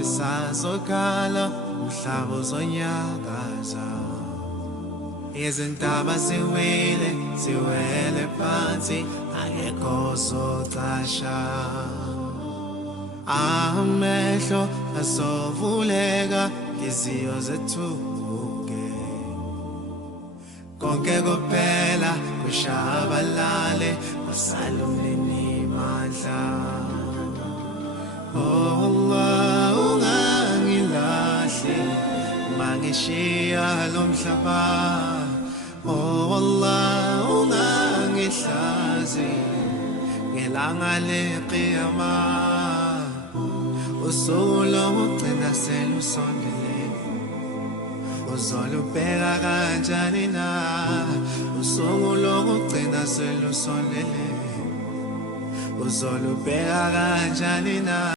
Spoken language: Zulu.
sonke sazokhala umhlaba uzonyakaza izintaba ziwele phansi akekho ozocasha amehlo asovuleka izio zethuke konke kuphela kushabalale kusala umnini mandla oh Allah ungangilahli mangishiya lo mhlaba oh Allah ungangihlazi ngelanga leqiyama usuku lokugcina selusondele uzolubheka kanjani na usuku lokugcina selusondele uzolubheka kanjani na